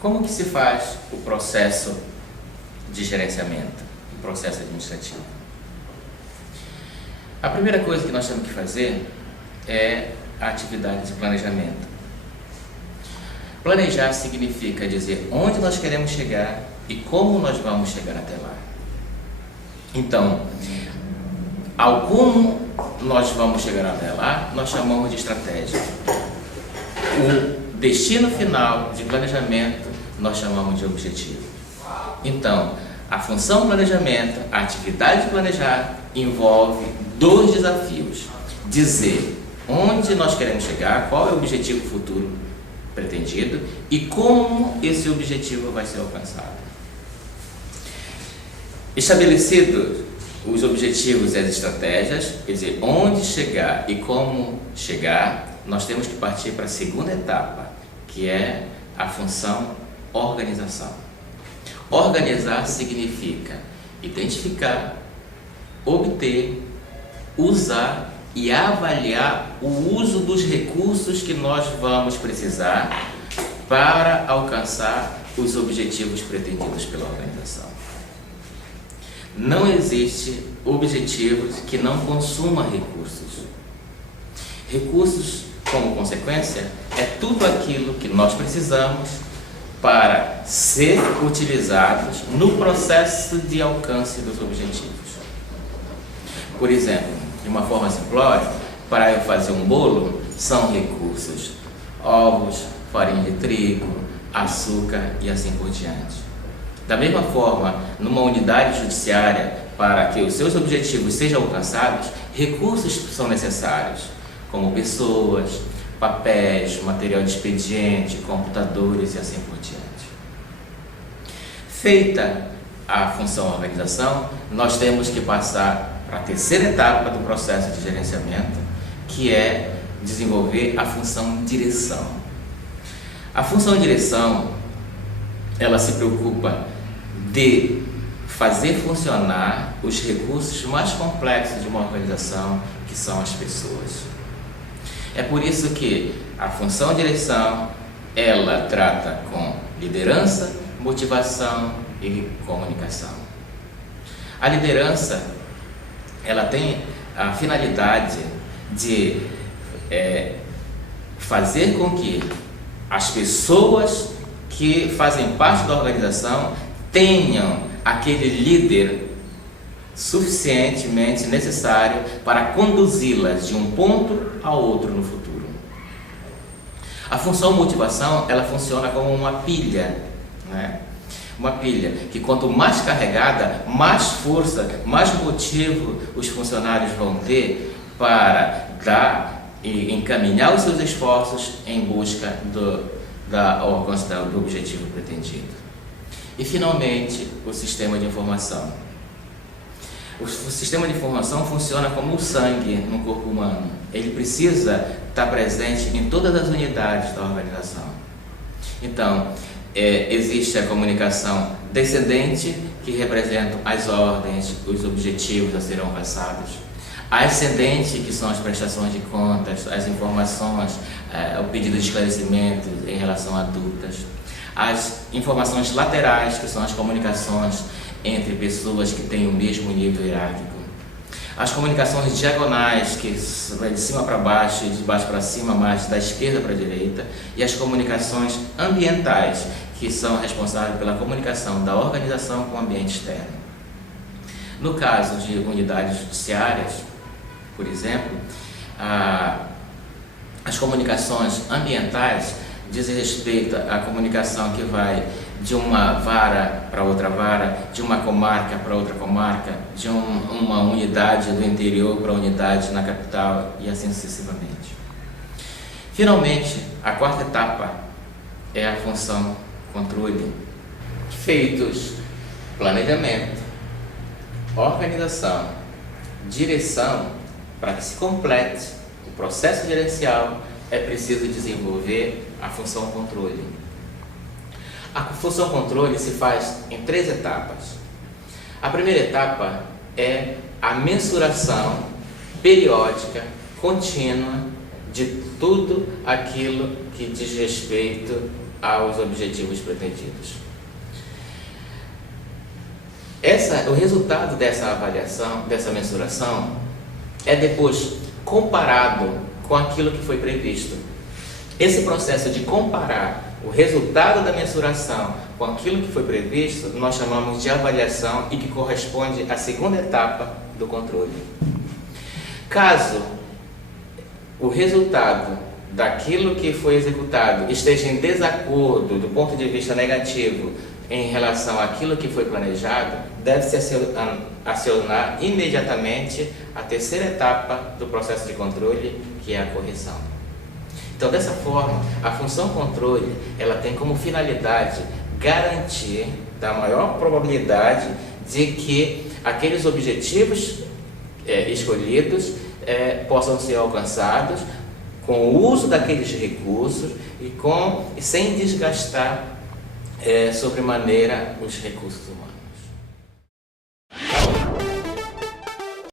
Como que se faz o processo de gerenciamento, o processo administrativo? A primeira coisa que nós temos que fazer é a atividade de planejamento. Planejar significa dizer onde nós queremos chegar e como nós vamos chegar até lá. Então, ao como nós vamos chegar até lá, nós chamamos de estratégia. O destino final de planejamento nós chamamos de objetivo. Então, a função planejamento, a atividade de planejar, envolve dois desafios: dizer onde nós queremos chegar, qual é o objetivo futuro pretendido e como esse objetivo vai ser alcançado. Estabelecidos os objetivos e as estratégias, quer dizer, onde chegar e como chegar, nós temos que partir para a segunda etapa, que é a função organização. Organizar significa identificar, obter, usar e avaliar o uso dos recursos que nós vamos precisar para alcançar os objetivos pretendidos pela organização. Não existe objetivos que não consumam recursos. Recursos, como consequência, é tudo aquilo que nós precisamos para ser utilizados no processo de alcance dos objetivos. Por exemplo, de uma forma simplória, para eu fazer um bolo, são recursos: ovos, farinha de trigo, açúcar e assim por diante. Da mesma forma, numa unidade judiciária, para que os seus objetivos sejam alcançados, recursos são necessários, como pessoas, papéis, material de expediente, computadores e assim por diante. Feita a função organização, nós temos que passar para a terceira etapa do processo de gerenciamento, que é desenvolver a função direção. A função direção, ela se preocupa de fazer funcionar os recursos mais complexos de uma organização, que são as pessoas. É por isso que a função direção, ela trata com liderança, motivação e comunicação. A liderança, ela tem a finalidade de fazer com que as pessoas que fazem parte da organização tenham aquele líder suficientemente necessário para conduzi-las de um ponto ao outro no futuro. A função motivação, ela funciona como uma pilha, né? Uma pilha que, quanto mais carregada, mais força, mais motivo os funcionários vão ter para dar e encaminhar os seus esforços em busca do alcance do objetivo pretendido. E, finalmente, o sistema de informação. O sistema de informação funciona como o sangue no corpo humano. Ele precisa estar presente em todas as unidades da organização. Então, existe a comunicação descendente, que representa as ordens, os objetivos a serem alcançados. A ascendente, que são as prestações de contas, as informações, o pedido de esclarecimento em relação a dúvidas. As informações laterais, que são as comunicações entre pessoas que têm o mesmo nível hierárquico. As comunicações diagonais, que vai de cima para baixo e de baixo para cima, mas da esquerda para a direita. E as comunicações ambientais, que são responsáveis pela comunicação da organização com o ambiente externo. No caso de unidades judiciárias, por exemplo, as comunicações ambientais dizem respeito à comunicação que vai de uma vara para outra vara, de uma comarca para outra comarca, de uma unidade do interior para unidade na capital e assim sucessivamente. Finalmente, a quarta etapa é a função controle. Feitos planejamento, organização, direção, para que se complete o processo gerencial, é preciso desenvolver a função controle. A função controle se faz em 3 etapas. A primeira etapa é a mensuração periódica, contínua, de tudo aquilo que diz respeito aos objetivos pretendidos. O resultado dessa avaliação, dessa mensuração, é depois comparado com aquilo que foi previsto. Esse processo de comparar o resultado da mensuração com aquilo que foi previsto, nós chamamos de avaliação e que corresponde à segunda etapa do controle. Caso o resultado daquilo que foi executado esteja em desacordo do ponto de vista negativo em relação àquilo que foi planejado, deve-se acionar imediatamente a terceira etapa do processo de controle, que é a correção. Então, dessa forma, a função controle, ela tem como finalidade garantir da maior probabilidade de que aqueles objetivos escolhidos possam ser alcançados com o uso daqueles recursos e sem desgastar sobremaneira os recursos humanos.